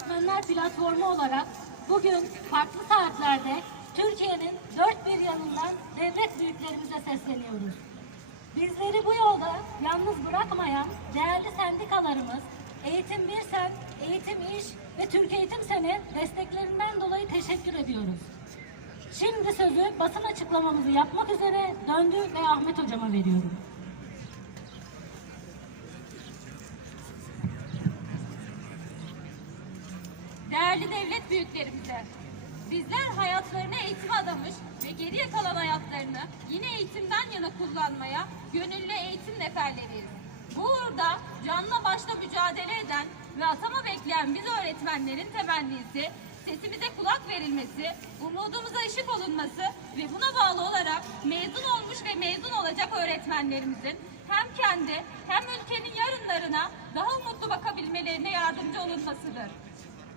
Öğretmenler Platformu olarak bugün farklı saatlerde Türkiye'nin dört bir yanından devlet büyüklerimize sesleniyoruz. Bizleri bu yolda yalnız bırakmayan değerli sendikalarımız Eğitim Bir Sen, Eğitim İş ve Türk Eğitim Seni desteklerinden dolayı teşekkür ediyoruz. Şimdi sözü basın açıklamamızı yapmak üzere döndü ve Ahmet Hocama veriyorum. Değerli devlet büyüklerimize, bizler hayatlarını eğitime adamış ve geriye kalan hayatlarını yine eğitimden yana kullanmaya gönüllü eğitim neferleriyiz. Bu uğurda canla başla mücadele eden ve atama bekleyen biz öğretmenlerin temennisi, sesimize kulak verilmesi, umudumuza ışık olunması ve buna bağlı olarak mezun olmuş ve mezun olacak öğretmenlerimizin hem kendi hem ülkenin yarınlarına daha umutlu bakabilmelerine yardımcı olunmasıdır.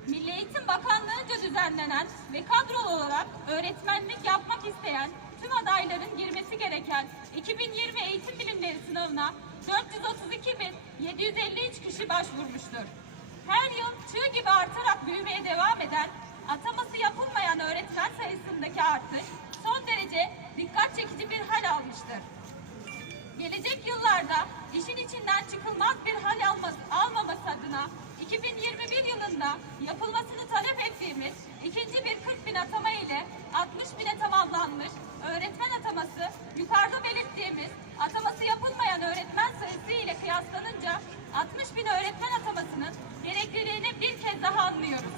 Milli Eğitim Bakanlığı'nca düzenlenen ve kadrolu olarak öğretmenlik yapmak isteyen tüm adayların girmesi gereken 2020 Eğitim Bilimleri sınavına 432.753 kişi başvurmuştur. Her yıl çığ gibi artarak büyümeye devam eden, ataması yapılmayan öğretmen sayısındaki artış son derece dikkat çekici bir hal almıştır. Gelecek yıllarda işin içinden çıkılmaz bir hal alması, almaması adına 2021 yılında yapılmasını talep ettiğimiz ikinci bir 40 bin atama ile 60 bine tamamlanmış öğretmen ataması yukarıda belirttiğimiz ataması yapılmayan öğretmen sayısı ile kıyaslanınca 60 bin öğretmen atamasının gerekliliğini bir kez daha anlıyoruz.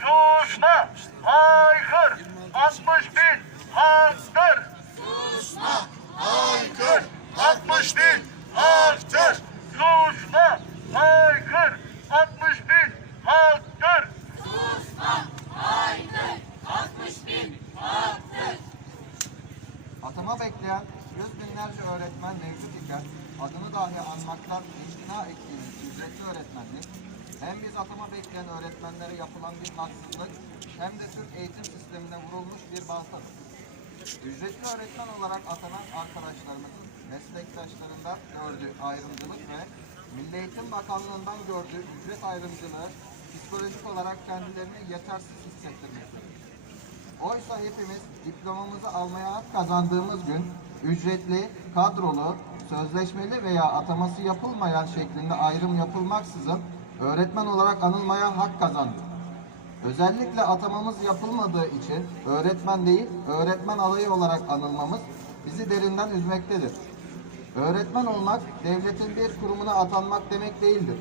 Susma! Haykır! 60 bin! Haktır! Susma, haykır, 60 bin! Haktır! Susma! Haykır! 60 bin! Haktır! susma, haykır, 60 bin haktır. Atama bekleyen yüz binlerce öğretmen mevcut iken adını dahi anmaktan imtina ettiğimiz ücretli öğretmenlik hem biz atama bekleyen öğretmenlere yapılan bir haksızlık hem de Türk eğitim sistemine vurulmuş bir baltadır. Ücretli öğretmen olarak atanan arkadaşlarımızın meslektaşlarından gördüğü ayrımcılık ve Milli Eğitim Bakanlığı'ndan gördüğü ücret ayrımcılığı psikolojik olarak kendilerini yetersiz hissettirmektedir. Oysa hepimiz diplomamızı almaya hak kazandığımız gün ücretli, kadrolu, sözleşmeli veya ataması yapılmayan şeklinde ayrım yapılmaksızın öğretmen olarak anılmaya hak kazandık. Özellikle atamamız yapılmadığı için öğretmen değil, öğretmen alayı olarak anılmamız bizi derinden üzmektedir. Öğretmen olmak, devletin bir kurumuna atanmak demek değildir.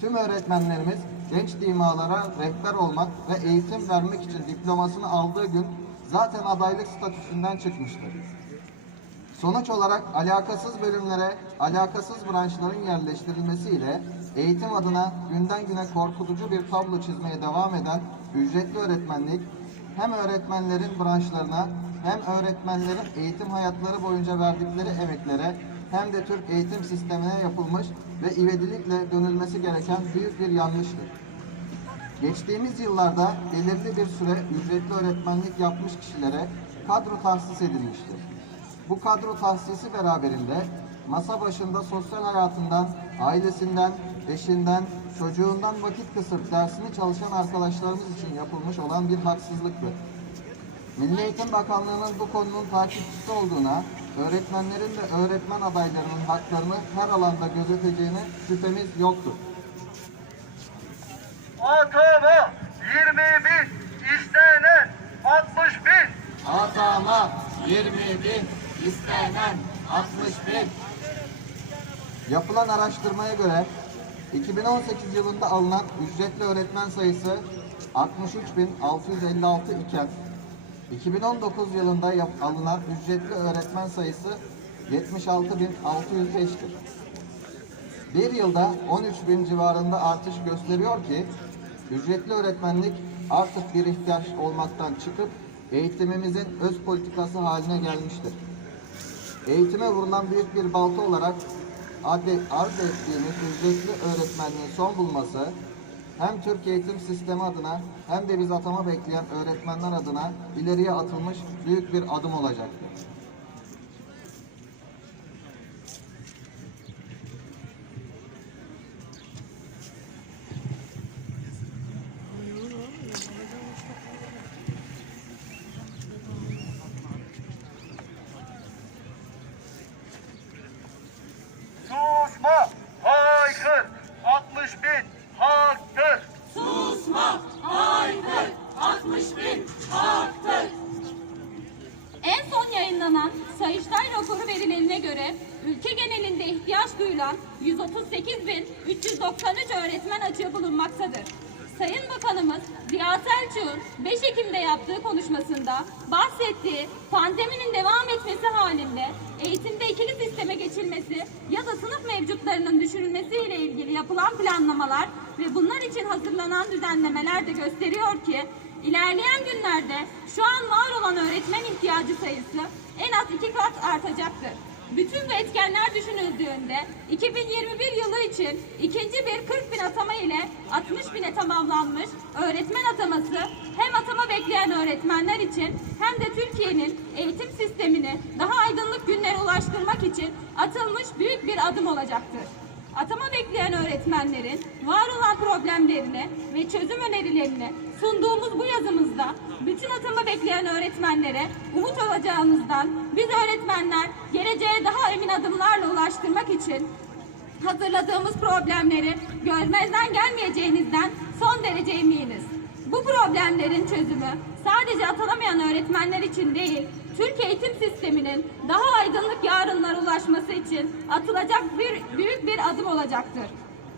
Tüm öğretmenlerimiz genç dimalara rehber olmak ve eğitim vermek için diplomasını aldığı gün zaten adaylık statüsünden çıkmıştır. Sonuç olarak alakasız bölümlere, alakasız branşların yerleştirilmesiyle eğitim adına günden güne korkutucu bir tablo çizmeye devam eden ücretli öğretmenlik hem öğretmenlerin branşlarına hem öğretmenlerin eğitim hayatları boyunca verdikleri emeklere hem de Türk eğitim sistemine yapılmış ve ivedilikle dönülmesi gereken büyük bir yanlıştır. Geçtiğimiz yıllarda belirli bir süre ücretli öğretmenlik yapmış kişilere kadro tahsis edilmiştir. Bu kadro tahsisi beraberinde masa başında sosyal hayatından, ailesinden, eşinden, çocuğundan vakit kısıp dersini çalışan arkadaşlarımız için yapılmış olan bir haksızlıktır. Milli Eğitim Bakanlığı'nın bu konunun takipçisi olduğuna, öğretmenlerin ve öğretmen adaylarının haklarını her alanda gözeteceğine şüphemiz yoktur. Atama 20 bin! İstenen 60 bin! Atama 20 bin, istenen 60 bin. Yapılan araştırmaya göre 2018 yılında alınan ücretli öğretmen sayısı 63.656 iken 2019 yılında alınan ücretli öğretmen sayısı 76.605'tir. Bir yılda 13 bin civarında artış gösteriyor ki ücretli öğretmenlik artık bir ihtiyaç olmaktan çıkıp eğitimimizin öz politikası haline gelmiştir. Eğitime vurulan büyük bir balta olarak arz ettiğimiz ücretli öğretmenliğin son bulması hem Türk eğitim sistemi adına hem de biz atama bekleyen öğretmenler adına ileriye atılmış büyük bir adım olacaktır. Sayıştay raporu verilerine göre ülke genelinde ihtiyaç duyulan 138.393 öğretmen açığı bulunmaktadır. Sayın Bakanımız Ziya Selçuk'un 5 Ekim'de yaptığı konuşmasında bahsettiği pandeminin devam etmesi halinde eğitimde ikili sisteme geçilmesi ya da sınıf mevcutlarının düşürülmesiyle ilgili yapılan planlamalar ve bunlar için hazırlanan düzenlemeler de gösteriyor ki ilerleyen günlerde şu an var olan öğretmen ihtiyacı sayısı en az iki kat artacaktır. Bütün bu etkenler düşünüldüğünde 2021 yılı için ikinci bir 40 bin atama ile 60 bine tamamlanmış öğretmen ataması hem atama bekleyen öğretmenler için hem de Türkiye'nin eğitim sistemini daha aydınlık günlere ulaştırmak için atılmış büyük bir adım olacaktır. Atama bekleyen öğretmenlerin var olan problemlerini ve çözüm önerilerini sunduğumuz bu yazımızda bütün atama bekleyen öğretmenlere umut olacağımızdan biz öğretmenler geleceğe daha emin adımlarla ulaştırmak için hazırladığımız problemleri görmezden gelmeyeceğinizden son derece eminiz. Bu problemlerin çözümü sadece atanamayan öğretmenler için değil, Türk eğitim sisteminin daha aydınlık yarınlara ulaşması için atılacak bir büyük bir adım olacaktır.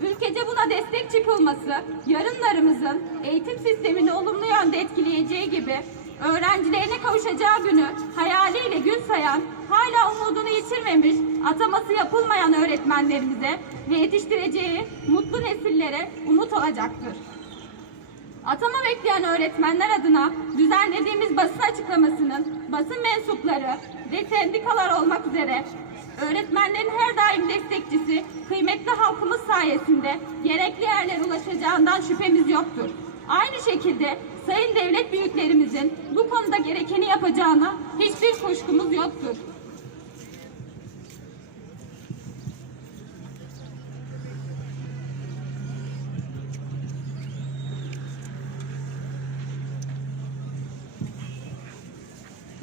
Ülkece buna destek çıkılması, yarınlarımızın eğitim sistemini olumlu yönde etkileyeceği gibi öğrencilerine kavuşacağı günü hayaliyle gün sayan, hala umudunu yitirmemiş, ataması yapılmayan öğretmenlerimize ve yetiştireceği mutlu nesillere umut olacaktır. Atama bekleyen öğretmenler adına düzenlediğimiz basın açıklamasının basın mensupları ve sendikalar olmak üzere öğretmenlerin her daim destekçisi kıymetli halkımız sayesinde gerekli yerlere ulaşacağından şüphemiz yoktur. Aynı şekilde sayın devlet büyüklerimizin bu konuda gerekeni yapacağına hiçbir kuşkumuz yoktur.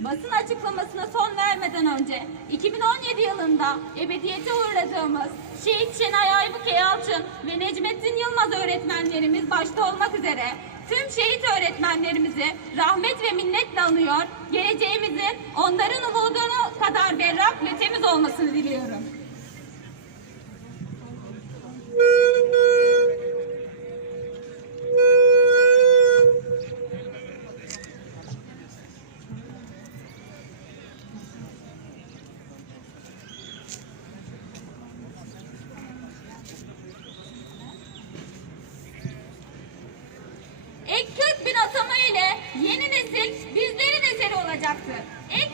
Basın açıklamasına son vermeden önce 2017 yılında ebediyete uğradığımız şehit Şenay Aybüke Yalçın ve Necmettin Yılmaz öğretmenlerimiz başta olmak üzere tüm şehit öğretmenlerimizi rahmet ve minnetle anıyor, geleceğimizin onların umudunu kadar berrak ve temiz olmasını diliyorum. এই